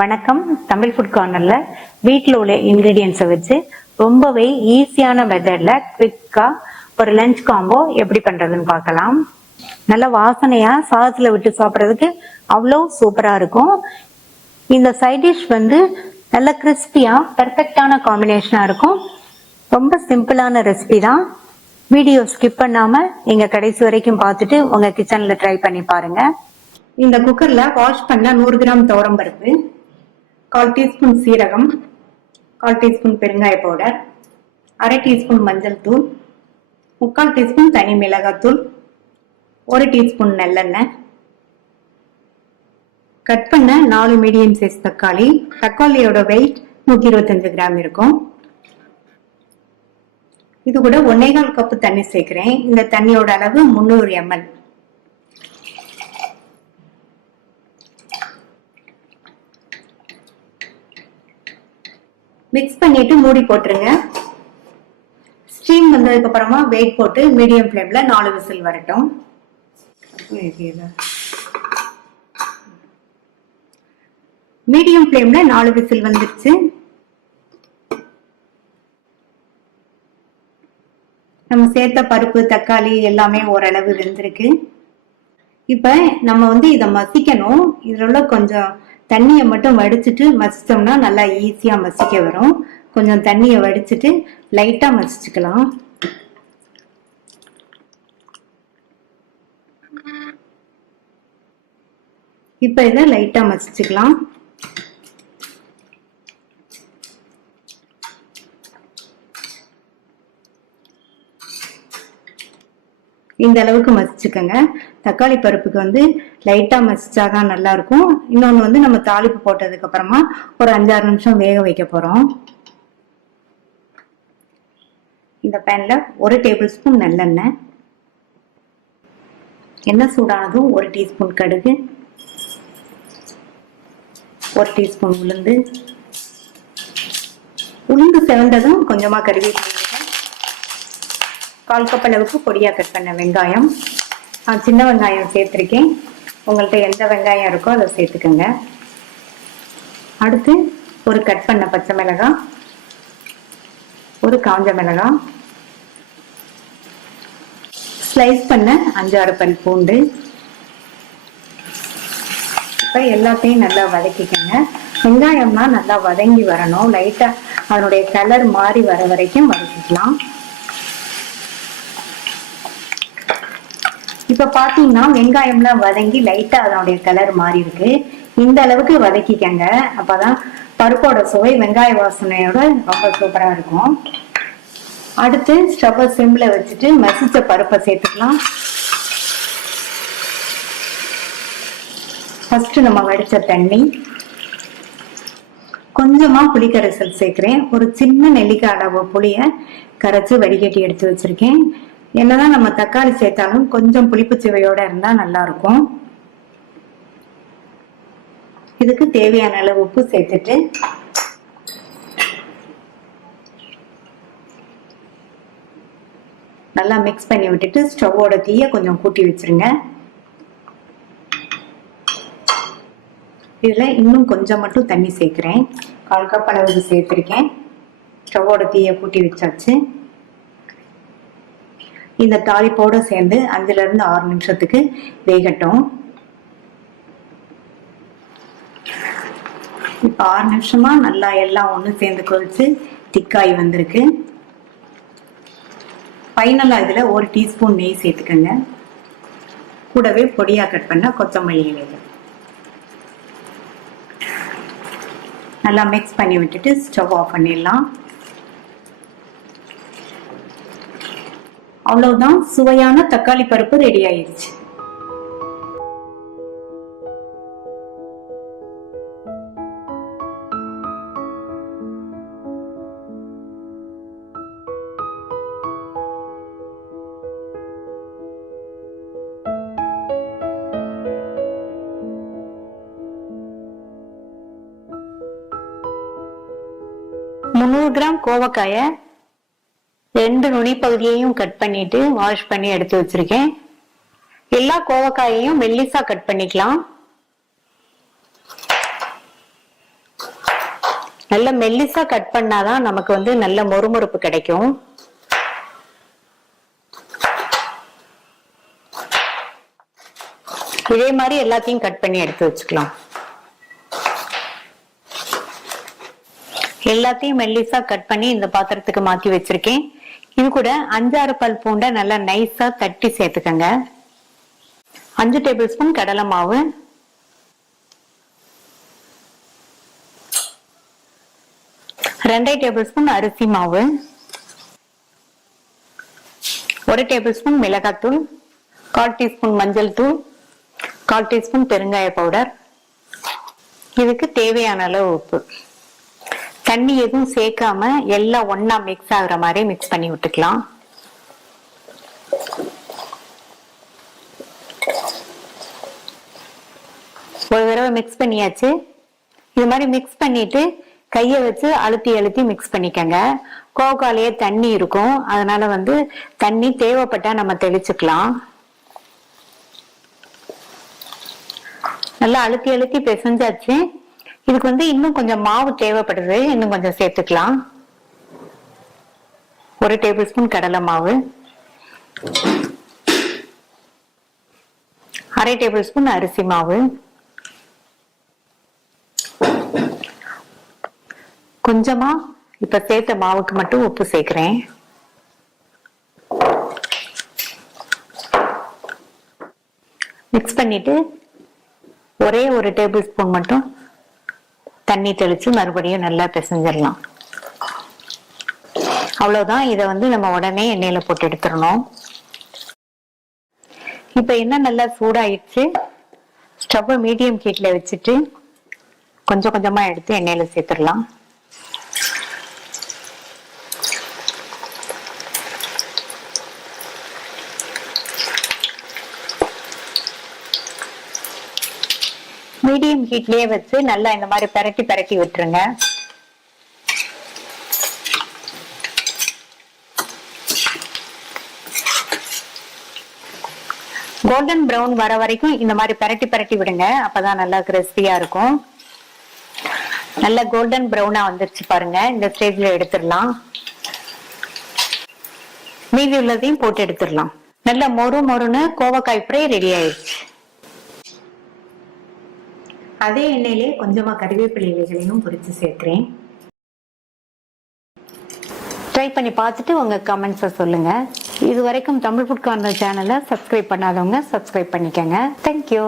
வணக்கம். தமிழ் ஃபுட் கார்னர்ல வீட்டில் உள்ள இன்கிரீடியன்ஸை வச்சு ரொம்பவே ஈஸியான மெத்தட்ல குவிக்கா ஒரு லஞ்ச் காம்போ எப்படி பண்றதுன்னு பார்க்கலாம். நல்ல வாசனையா சாதத்துல விட்டு சாப்பிட்றதுக்கு அவ்வளோ சூப்பரா இருக்கும். இந்த சைட் டிஷ் நல்ல கிறிஸ்பியா பெர்ஃபெக்டான காம்பினேஷனா இருக்கும். ரொம்ப சிம்பிளான ரெசிபி தான். வீடியோ ஸ்கிப் பண்ணாம எங்க கடைசி வரைக்கும் பார்த்துட்டு உங்க கிச்சன்ல ட்ரை பண்ணி பாருங்க. இந்த குக்கர்ல வாஷ் பண்ண 100 கிராம் துவரம் பருப்பு, 1/4 டீஸ்பூன் சீரகம், 1/4 டீஸ்பூன் பெருங்காய பவுடர், 1/2 டீஸ்பூன் மஞ்சள் தூள், 3/4 டீஸ்பூன் தனி மிளகாத்தூள், 1 டீஸ்பூன் நல்லெண்ணெய், கட் பண்ண 4 மீடியம் சைஸ் தக்காளி. தக்காளியோட வெயிட் 125 கிராம் இருக்கும். இது கூட 1.25 கப் தண்ணி சேர்க்கிறேன். இந்த தண்ணியோட அளவு 300 ml. மிக்ஸ் பண்ணிட்டு மூடி போட்டுருங்க. ஸ்டீம் வந்ததுக்கு அப்புறமா வெயிட் போட்டு மீடியம் ஃப்ளேம்ல 4 விசில் வரட்டும். மீடியம் ஃப்ளேம்ல 4 விசில் வந்துருச்சு. நம்ம சேர்த்த பருப்பு தக்காளி எல்லாமே ஓரளவு வெந்திருக்கு. இப்ப நம்ம இதை மசிக்கணும். இதுல உள்ள கொஞ்சம் தண்ணியை மட்டும் வடிச்சிட்டு மசிச்சோம்னா நல்லா ஈஸியா மசிக்க வரும். கொஞ்சம் தண்ணியை வடிச்சிட்டு லைட்டா மசிச்சுக்கலாம். இப்ப இதை லைட்டா மசிச்சுக்கலாம். இந்த அளவுக்கு மசிச்சுக்கோங்க. தக்காளி பருப்புக்கு லைட்டா மசிச்சாதான் நல்லா இருக்கும். இன்னொன்னு நம்ம தாளிப்பு போட்டதுக்கு அப்புறமா ஒரு 5-6 நிமிஷம் வேக வைக்க போறோம். இந்த பேன்ல 1 டேபிள் ஸ்பூன் நல்லெண்ணெய், எண்ணெய் சூடானதும் 1 டீஸ்பூன் கடுகு, 1 டீஸ்பூன் உளுந்து செவந்ததும் கொஞ்சமா கருவேப்பிலை, 1/4 கப் அளவுக்கு பொடியா கட் பண்ண வெங்காயம். சின்ன வெங்காயம் சேர்த்திருக்கேன். உங்கள்கிட்ட எந்த வெங்காயம் இருக்கோ அதை சேர்த்துக்கோங்க. அடுத்து ஒரு கட் பண்ண பச்சை மிளகாய், ஒரு காஞ்ச மிளகாய், ஸ்லைஸ் பண்ண 5-6 பல் பூண்டு. இப்ப எல்லாத்தையும் நல்லா வதக்கிக்கோங்க. வெங்காயம்னா நல்லா வதங்கி வரணும். லைட்டா அதனுடைய கலர் மாறி வர வரைக்கும் வதக்கிக்கலாம். இப்ப பாத்தீங்கன்னா வெங்காயம்லாம் வதங்கி லைட்டா அதனுடைய கலர் மாறி இருக்கு. இந்த அளவுக்கு வதக்கிக்கங்க. அப்பதான் பருப்போட சுவை வெங்காய வாசனையோட ரொம்ப சூப்பரா இருக்கும். அடுத்து ஸ்டவ்வை சிம்ல வச்சுட்டு மசிச்ச பருப்பை சேர்த்துக்கலாம். ஃபர்ஸ்ட் நம்ம வடிச்ச தண்ணி, கொஞ்சமா புளிக்கரைசல் சேர்க்கிறேன். ஒரு சின்ன நெல்லிக்காய் அளவு புளிய கரைச்சு வடிகட்டி எடுத்து வச்சிருக்கேன். என்னதான் நம்ம தக்காளி சேர்த்தாலும் கொஞ்சம் புளிப்பு சுவையோட இருந்தா நல்லா இருக்கும். இதுக்கு தேவையான அளவு உப்பு சேர்த்துட்டு நல்லா மிக்ஸ் பண்ணி விட்டுட்டு ஸ்டவ்வோட தீய கொஞ்சம் கூட்டி வச்சிருங்க. இதுல இன்னும் கொஞ்சம் மட்டும் தண்ணி சேர்க்கிறேன். 1/4 கப் அளவுக்கு சேர்த்திருக்கேன். ஸ்டவ்வோட தீய கூட்டி வச்சாச்சு. இந்த தாளிப்போட சேர்ந்து 5 to 6 நிமிஷத்துக்கு வேகட்டும். இப்ப 6 நிமிஷமா நல்லா எல்லாம் ஒண்ணு சேர்ந்து கொதிச்சு திக்காய் வந்திருக்கு. ஃபைனலா இதுல 1 டீஸ்பூன் நெய் சேர்த்துக்கங்க. கூடவே பொடியா கட் பண்ண கொத்தமல்லி இலைகள். நல்லா மிக்ஸ் பண்ணி விட்டுட்டு ஸ்டவ் ஆஃப் பண்ணிடலாம். அவ்வளவுதான், சுவையான தக்காளி பருப்பு ரெடி ஆயிடுச்சு. கிராம் கோவக்காய 2 நுனி பகுதியையும் கட் பண்ணிட்டு வாஷ் பண்ணி எடுத்து வச்சிருக்கேன். எல்லா கோவக்காயையும் மெல்லிசா கட் பண்ணிக்கலாம். நல்ல மெல்லிசா கட் பண்ணாதான் நமக்கு வந்து நல்ல மொறுமொறுப்பு கிடைக்கும். இதே மாதிரி எல்லாத்தையும் கட் பண்ணி எடுத்து வச்சுக்கலாம். எல்லாத்தையும் மெல்லிசா கட் பண்ணி இந்த பாத்திரத்துக்கு மாத்தி வச்சிருக்கேன். இது கூட 5-6 பல் பூண்டை நல்லா நைஸா தட்டி சேர்த்துக்கங்க. 5 டேபிள் ஸ்பூன் கடலை மாவு, 2 டேபிள் ஸ்பூன் அரிசி மாவு, 1 டேபிள் ஸ்பூன் மிளகாத்தூள், 1/4 டீஸ்பூன் மஞ்சள் தூள், 1/4 டீஸ்பூன் பெருங்காய பவுடர். இதுக்கு தேவையான அளவு உப்பு. தண்ணி எதுவும் சேர்க்காம எல்லாம் ஒன்னா மிக்ஸ் ஆகுற மாதிரி மிக்ஸ் பண்ணி விட்டுக்கலாம். ஒரு தடவை மிக்ஸ் பண்ணியாச்சு. இது மாதிரி மிக்ஸ் பண்ணிட்டு கையை வச்சு அழுத்தி அழுத்தி மிக்ஸ் பண்ணிக்கங்க. கோகாலேயே தண்ணி இருக்கும், அதனால வந்து தண்ணி தேவைப்பட்டா நம்ம தெளிச்சுக்கலாம். நல்லா அழுத்தி அழுத்தி பிசைஞ்சாச்சு. இதுக்கு வந்து இன்னும் கொஞ்சம் மாவு தேவைப்படுது, இன்னும் கொஞ்சம் சேர்த்துக்கலாம். 1 டேபிள் ஸ்பூன் கடலை மாவு, 1/2 டேபிள் ஸ்பூன் அரிசி மாவு, கொஞ்சமா இப்ப சேர்த்த மாவுக்கு மட்டும் உப்பு சேர்க்கிறேன். மிக்ஸ் பண்ணிட்டு ஒரே 1 டேபிள் ஸ்பூன் மட்டும் தண்ணி தெளிச்சு மறுபடியும் நல்லா பிசைஞ்சிடலாம். அவ்வளவுதான். இதை வந்து நம்ம உடனே எண்ணெயில போட்டு எடுத்துடணும். இப்ப என்ன நல்லா சூடாயிடுச்சு. ஸ்டவ் மீடியம் ஹீட்ல வச்சுட்டு கொஞ்சம் கொஞ்சமா எடுத்து எண்ணெயில சேர்த்துடலாம். மீடியம் ஹீட்லயே வச்சு நல்லா இந்த மாதிரி பிரட்டி பிரட்டி விட்டுருங்க. கோல்டன் பிரவுன் வர வரைக்கும் இந்த மாதிரி பிரட்டி பிரட்டி விடுங்க, அப்பதான் நல்லா கிறிஸ்பியா இருக்கும். நல்லா கோல்டன் பிரவுனா வந்துருச்சு பாருங்க. இந்த ஸ்டேஜ்ல எடுத்துடலாம். மீதி உள்ளதையும் போட்டு எடுத்துடலாம். நல்லா மொறு மொறுன்னு கோவக்காய் ஃப்ரை ரெடி ஆயிடுச்சு. அதே எண்ணெயிலே கொஞ்சமா கறிவேப்பிலை இலைகளையும் பொரிச்சு சேர்க்கிறேன். ட்ரை பண்ணி பார்த்துட்டு உங்க கமெண்ட்ஸை சொல்லுங்க. இது வரைக்கும் தமிழ் ஃபுட் கார்னர் சேனலை சப்ஸ்கிரைப் பண்ணாதவங்க சப்ஸ்கிரைப் பண்ணிக்கங்க. தேங்க்யூ.